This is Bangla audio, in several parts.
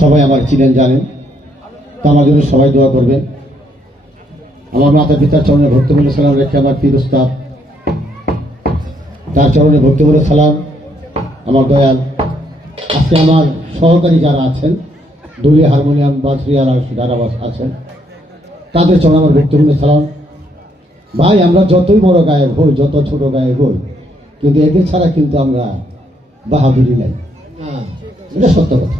সবাই আমার চিনেন জানেন, তা আমার জন্য সবাই দোয়া করবেন। আমার মাতা পিতার চরণে ভক্তি বলে সালাম রেখে আমার পীর উস্তাদ তার চরণে ভক্তি বলে সালাম। আমার দয়াল আজকে আমার সহকারী যারা আছেন, দলীয় হারমোনিয়াম বাজরিয়ারা যারা আছেন, তাদের চরণে আমার ভক্তি বলে সালাম। ভাই, আমরা যতই বড় গায়ক হই, যত ছোট গায়ক হই, কিন্তু এদের ছাড়া কিন্তু আমরা বাহাদুরি নাই, এটা সত্য কথা।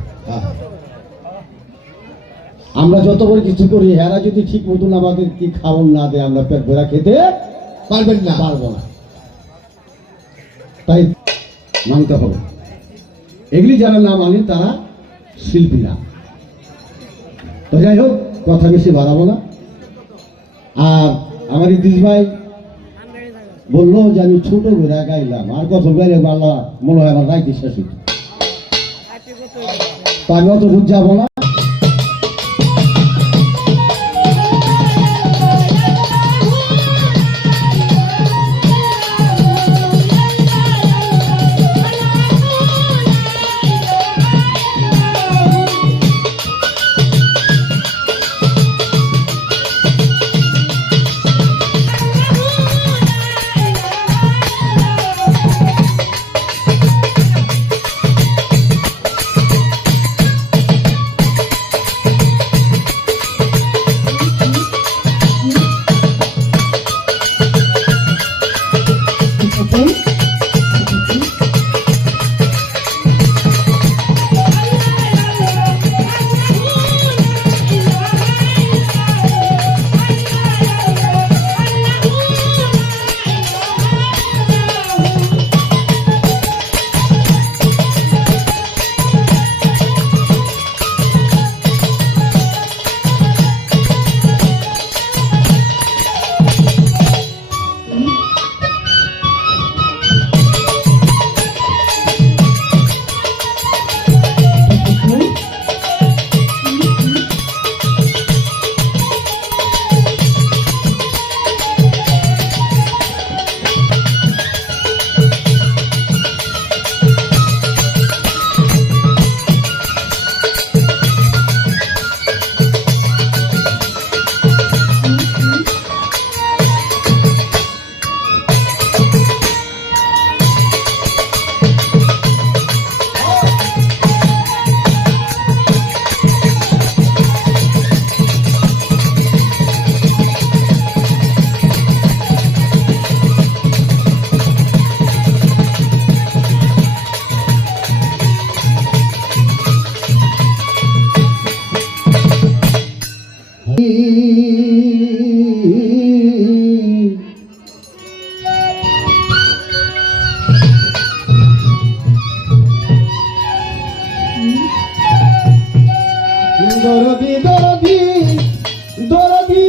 আমরা যত বড় কিছু করি, এরা যদি ঠিক মতন আমাদের কি খাওয়ান না দেয়, আমরা পেট ভরা খেতে পারবো না। তাই মানতে হবে, এগুলি যারা না মানে তারা শিল্পী না। তো যাই হোক, কথা বেশি বাড়াবো না। আর আমার ইদ্রিস ভাই বললো যে আমি ছোট করে গাইলাম, আর কত গাইলে বাংলা মনে হয় আমার রাইতে শেষ হইত, তা আমি অত বুঝ যাবো না। দরদি দরদি দরদি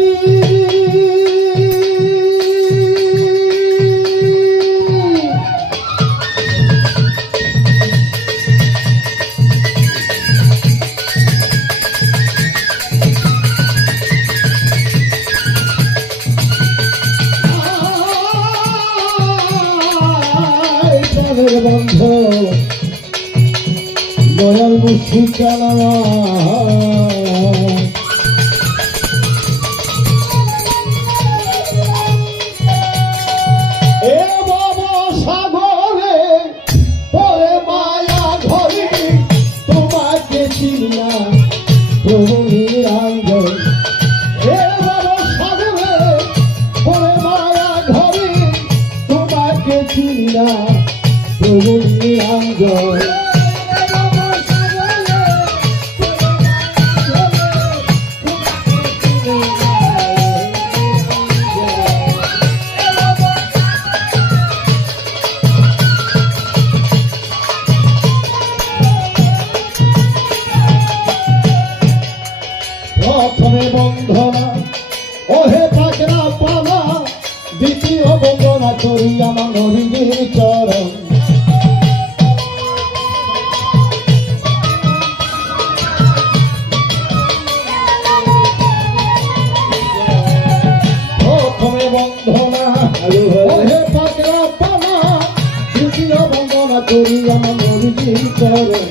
বন্ধ দয়াল মুশিকানা প্রথমে বন্ধনা ওহে পাকড়া পালা, দ্বিতীয় বন্দনা করি আমার নবীর চরণ। প্রথমে বন্ধনা ওহে পাকড়া পালা, দ্বিতীয় বন্দনা করি আমার নবীর চরণ।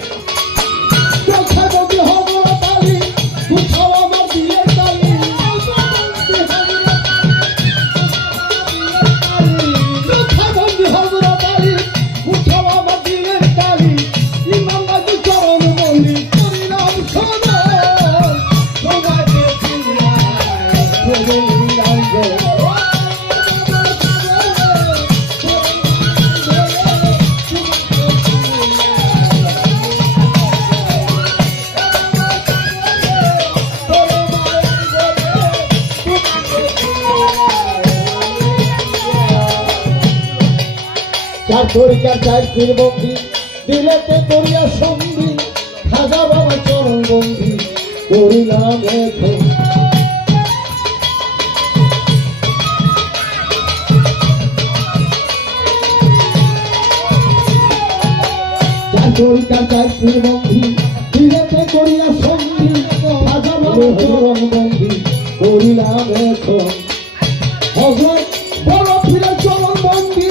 তরিকার চাকরির বন্দি দিলেতে করিয়া সন্ধি খাজা বাবা চরণ বন্দি করিলাম এখন তরিকার চাকরির বন্দি দিলেতে করিয়া সন্ধি খাজা বাবা চরণ বন্দি করিলাম এখন হযরত বড় পীরের চরণ বন্দি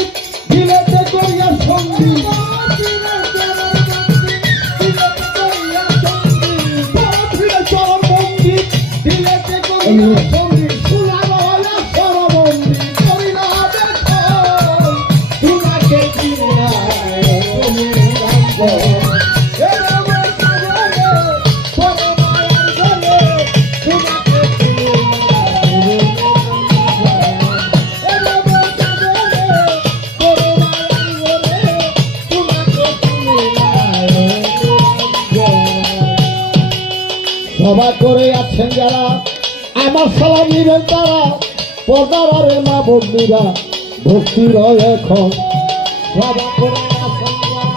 দিলেতে করিয়া সন্ধি সভা করে আছেন যারা আমার সালাম নিবেন তারা পর্দারে মা বন্ধুরা ভক্তি রয় এখন সভা করে আছেন যারা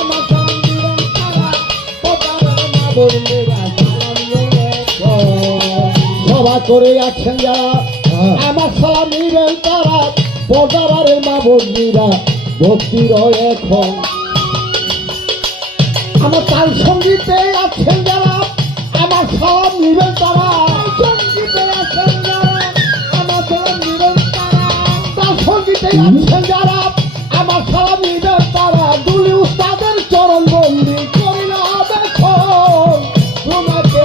আমার সালাম নিবেন তারা পর্দারে মা বন্ধুরা সভা করে আছেন যারা আমার সালাম নিবেন তারা পর্দারে মা বন্ধুরা ভক্তি রয় এখন আমার তাল সঙ্গীতে আছেন যারা আমার সালাম নিবেন তারা সঙ্গীতে আছেন যারা আমার সালাম নিবেন তারা তার সঙ্গীতে আছেন যারা আমার সালাম নিবেন তারা দুলি উস্তাদের চরণ বন্দি করিলা দেখো তোমাকে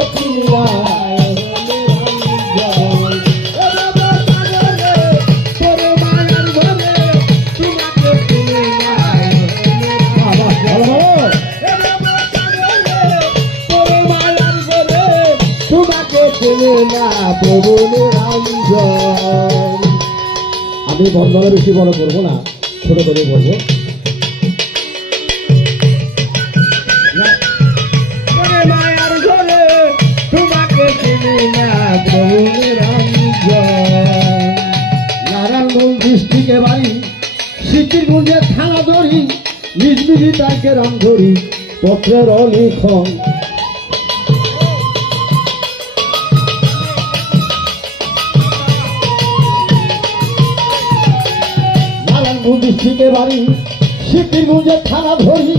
আমি বন্ধনে বেশি বড় করবো না, ছোট করে বলবো। নারায়ণগঞ্জ ডিস্ট্রিক্টে বাড়ি সিকিরগঞ্জের থানা ধরি নিজবিধি তাকে রাম ধরি পত্রের লিখন ডিস্ট্রিক্টে বাড়ি সিকিরগঞ্জের থানা ধরি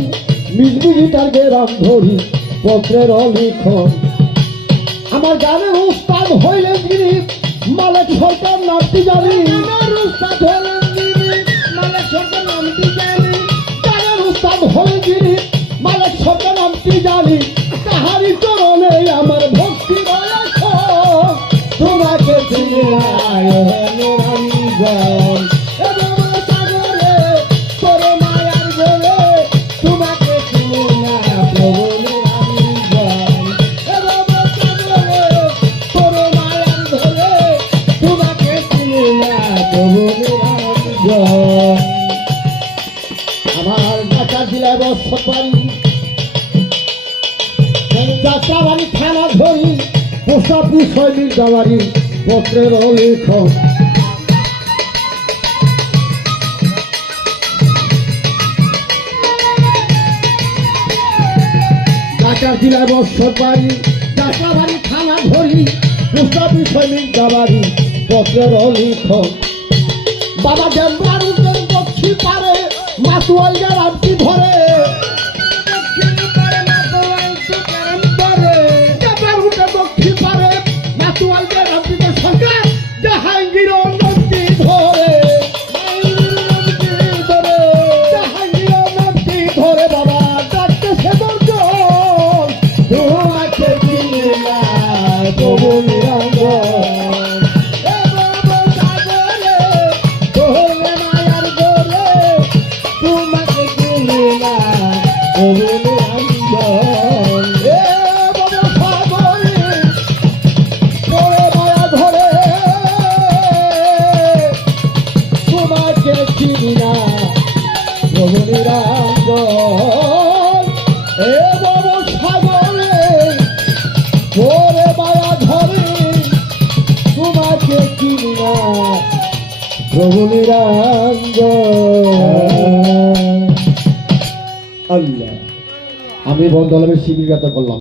নিজবিধি তাকে রাম ধরি পত্রের লিখন আমার গানের উস্তাদ হইলেন যিনি মালিক সরকার নামটি জানি উস্তাদ হইলেন যিনি মালিক সরকার নামটি জানি গানের উস্তাদ হইলেন যিনি মালিক সরকার নামটি জানি তাহারি চরণে আমার ভক্তি রয়েছে তোমাকে আমার ঢাকা জেলায় বসবাড়ি যাত্রাবাড়ি থানা ধরি পোস্ট অফিস শৈলীর গাওয়ারি পত্রের লেখন ঢাকা জেলায় বসবাড়ি যাত্রাবাড়ি থানা ধরি পোস্ট অফিস শৈলীর গাওয়ারি পত্রের লেখন বাবা দেবরার উঠেন দক্ষিণ পারে মাতুয়াইয়া রামটি ধরে দক্ষিণ পারে মাতুয়াইয়া রামটি সরকার জাহাঙ্গীর নদী ধরে জাহাঙ্গীর নদী ধরে বাবা ডাকতে সে দর্জন তোমাকে চিনিলা তবু নিরঞ্জন প্রভু নিরঞ্জন। আল্লাহ, আমি বন্ধ হলাম শিবির করলাম।